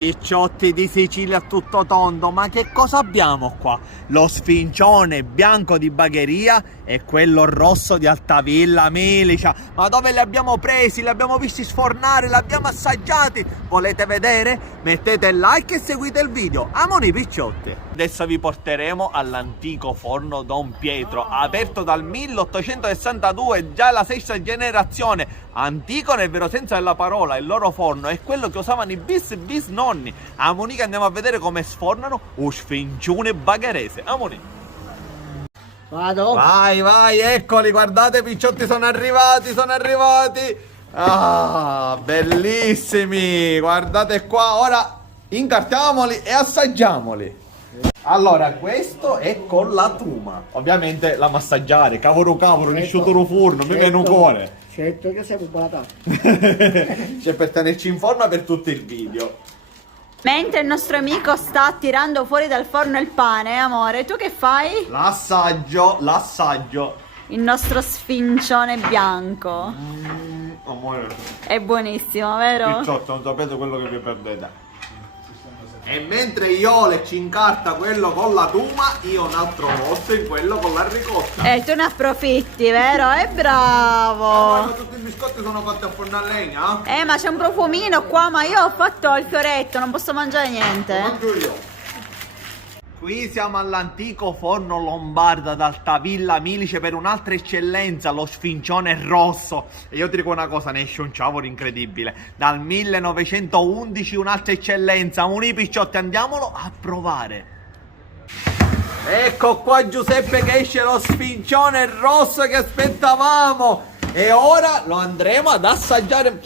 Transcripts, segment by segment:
Picciotti di Sicilia a tutto tondo, ma che cosa abbiamo qua? Lo sfincione bianco di Bagheria e quello rosso di Altavilla Milicia. Ma dove li abbiamo presi? Li abbiamo visti sfornare, li abbiamo assaggiati. Volete vedere? Mettete like e seguite il video. Amoni picciotti. Adesso vi porteremo all'antico forno Don Pietro, aperto dal 1862, già la sesta generazione. Antico nel vero senso della parola, il loro forno è quello che usavano i bis nonni. Amoni che andiamo a vedere come sfornano un sfincione bagherese. Amoni. Vado. Vai, eccoli, guardate picciotti, sono arrivati. Ah, bellissimi, guardate qua, ora incartiamoli e assaggiamoli. Allora, questo è con la tuma. Ovviamente la massaggiare, cavolo, nisciuturo furno, mi viene un cuore. Certo che sei buonata. C'è per tenerci in forma per tutto il video. Mentre il nostro amico sta tirando fuori dal forno il pane, amore, tu che fai? L'assaggio. Il nostro sfincione bianco. Amore, È buonissimo, vero? picciotti, non sapete quello che vi perdete. E mentre Iole ci incarta quello con la tuma, io un altro posto in quello con la ricotta. E tu ne approfitti, vero? È bravo! Ma tutti i biscotti sono fatti a forno a legna? Ma c'è un profumino qua, ma io ho fatto il fioretto, non posso mangiare niente. Mangio io. Qui siamo all'antico forno lombardo ad Altavilla Milice per un'altra eccellenza, lo sfincione rosso. E io ti dico una cosa, ne esce un ciavolo incredibile. Dal 1911 un'altra eccellenza, Amoni picciotti, andiamolo a provare. Ecco qua Giuseppe che esce lo sfincione rosso che aspettavamo. E ora lo andremo ad assaggiare.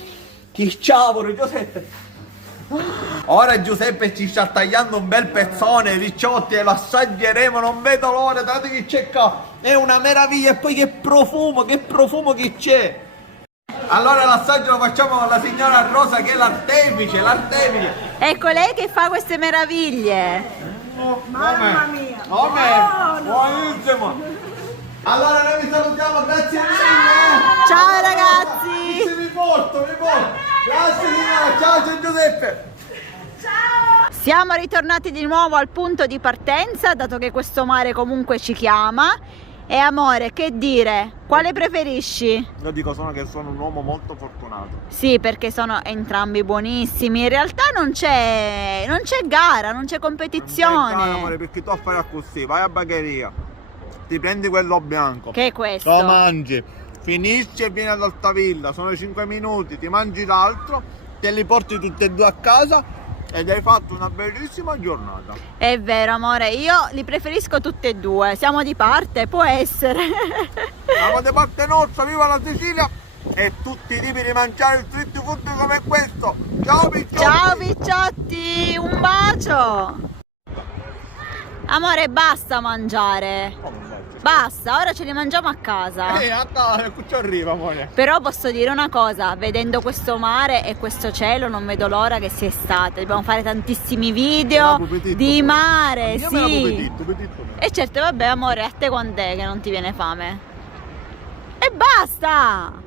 Che ciavolo Giuseppe. Ora Giuseppe ci sta tagliando un bel pezzone, picciotti, e lo assaggeremo, non vedo l'ora, date che c'è qua, è una meraviglia, e poi che profumo che c'è. Allora l'assaggio lo facciamo con la signora Rosa che è l'artefice. Ecco lei che fa queste meraviglie. Mamma mia. Buonissimo. Allora noi vi salutiamo, grazie mille. Ciao ragazzi. Vi porto. Grazie signora, ciao Giuseppe. Siamo ritornati di nuovo al punto di partenza, dato che questo mare comunque ci chiama. E amore, che dire? Quale preferisci? Io dico solo che sono un uomo molto fortunato. Sì, perché sono entrambi buonissimi. In realtà non c'è gara, non c'è competizione. Non amore, perché tu a fare così, vai a Bagheria, ti prendi quello bianco, Che è questo? lo mangi, finisci e vieni ad Altavilla, sono 5 minuti, ti mangi l'altro, te li porti tutti e due a casa ed hai fatto una bellissima giornata. È vero amore, io li preferisco tutti e due. Siamo di parte, può essere. Siamo di parte nostra, viva la Sicilia e tutti i tipi di mangiare il street food come questo. Ciao picciotti! Ciao picciotti, un bacio. Amore, basta mangiare. Basta, ora ce li mangiamo a casa. Ci arriva amore. Però posso dire una cosa, vedendo questo mare e questo cielo non vedo l'ora che sia estate. Dobbiamo fare tantissimi video di mare, sì. E certo, vabbè amore, a te quant'è che non ti viene fame? E basta!